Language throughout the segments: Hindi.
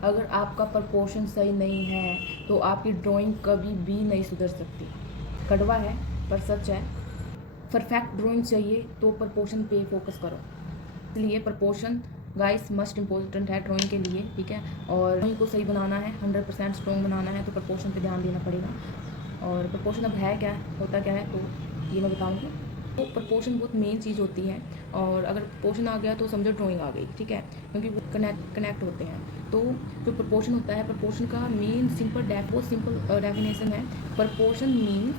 अगर आपका प्रपोर्शन सही नहीं है तो आपकी ड्राइंग कभी भी नहीं सुधर सकती। कड़वा है पर सच है। परफेक्ट ड्राइंग चाहिए तो प्रपोर्शन पे फोकस करो। इसलिए प्रपोर्शन गाइस मस्ट इम्पोर्टेंट है ड्राइंग के लिए, ठीक है। और ड्राइंग को सही बनाना है, 100% स्ट्रॉन्ग बनाना है तो प्रपोर्शन पे ध्यान देना पड़ेगा। और प्रपोर्शन अब है क्या, होता क्या है, तो ये मैं बताऊँगी। तो प्रपोर्शन बहुत मेन चीज़ होती है, और अगर प्रपोर्शन आ गया तो समझो ड्राइंग आ गई, ठीक है, क्योंकि वो कनेक्ट होते हैं। तो जो प्रपोर्शन होता है, प्रपोर्शन का मेन बहुत सिंपल डेफिनेशन है। प्रपोर्शन मीन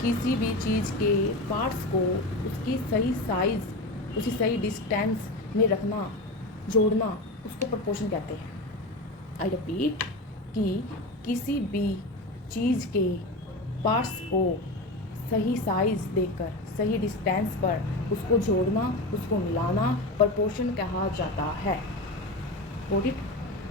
किसी भी चीज़ के पार्ट्स को उसकी सही साइज़, उसी सही डिस्टेंस में रखना, जोड़ना, उसको प्रपोर्शन कहते हैं। आई रिपीट कि किसी भी चीज़ के पार्ट्स को सही साइज़ देकर, सही डिस्टेंस पर उसको जोड़ना, उसको मिलाना प्रपोर्शन कहा जाता है। Got it.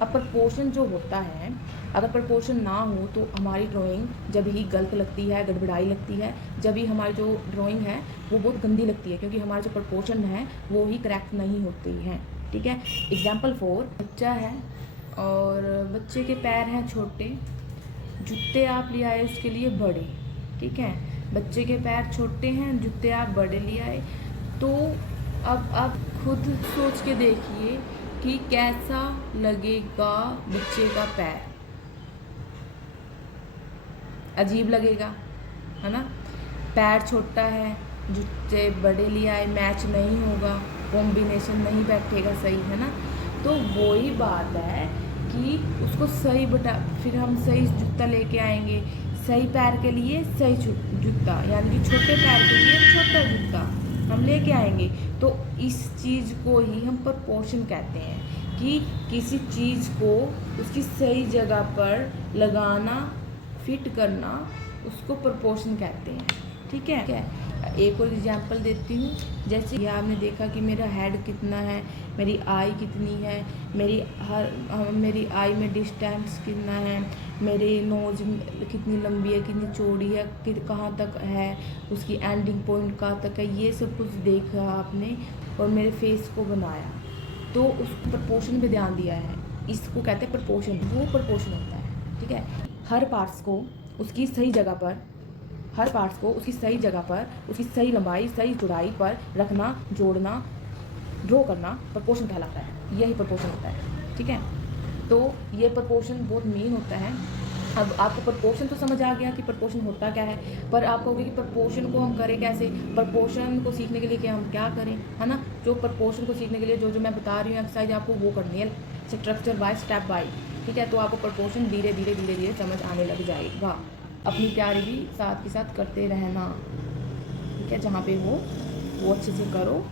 अब प्रपोर्शन जो होता है, अगर प्रपोर्शन ना हो तो हमारी ड्राइंग जब ही गलत लगती है, गड़बड़ाई लगती है, जब ही हमारी जो ड्राइंग है वो बहुत गंदी लगती है, क्योंकि हमारे जो प्रपोर्शन है वो ही करेक्ट नहीं होती हैं, ठीक है। एग्जाम्पल 4, बच्चा है और बच्चे के पैर हैं छोटे, जूते आप ले आए उसके लिए बड़े, ठीक है। बच्चे के पैर छोटे हैं, जूते आप बड़े ले आए, तो अब आप खुद सोच के देखिए कि कैसा लगेगा बच्चे का पैर। अजीब लगेगा, है ना। पैर छोटा है, जूते बड़े ले आए, मैच नहीं होगा, कॉम्बिनेशन नहीं बैठेगा सही, है ना। तो वही बात है कि उसको सही फिर हम सही जूता लेके आएंगे, सही पैर के लिए सही जूता, यानी कि छोटे पैर के लिए छोटा जूता हम लेके आएंगे। तो इस चीज़ को ही हम प्रपोर्शन कहते हैं, कि किसी चीज़ को उसकी सही जगह पर लगाना, फिट करना, उसको प्रपोर्शन कहते हैं, ठीक है। एक और एग्जांपल देती हूँ। जैसे ये आपने देखा कि मेरा हेड कितना है, मेरी आई कितनी है, मेरी आई में डिस्टेंस कितना है, मेरी नोज कितनी लंबी है, कितनी चौड़ी है, कहाँ तक है, उसकी एंडिंग पॉइंट कहाँ तक है, ये सब कुछ देखा आपने और मेरे फेस को बनाया, तो उस प्रपोर्शन पे ध्यान दिया है। इसको कहते हैं प्रपोर्शन, वो प्रपोर्शन होता है, ठीक है। हर पार्ट्स को उसकी सही जगह पर, हर पार्ट्स को उसकी सही जगह पर, उसकी सही लंबाई, सही चौड़ाई पर रखना, जोड़ना, ड्रॉ करना प्रपोर्शन कहलाता है। यही प्रपोर्शन होता है, ठीक है। तो ये प्रपोर्शन बहुत मेन होता है। अब आपको प्रपोर्शन तो समझ आ गया कि प्रपोर्शन होता क्या है, पर आप कहोगे कि प्रपोर्शन को हम करें कैसे, प्रपोर्शन को सीखने के लिए क्या हम क्या करें, है ना। जो प्रपोर्शन को सीखने के लिए जो मैं बता रही हूँ एक्सरसाइज, आपको वो करनी है स्ट्रक्चर बाय स्टेप बाय, ठीक है। तो आपको प्रपोर्शन धीरे धीरे समझ आने लग जाएगा। अपनी तैयारी भी साथ के साथ करते रहना, ठीक है। जहाँ पे हो वो अच्छे से करो,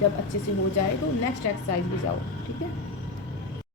जब अच्छे से हो जाए तो नेक्स्ट एक्सरसाइज भी जाओ, ठीक है।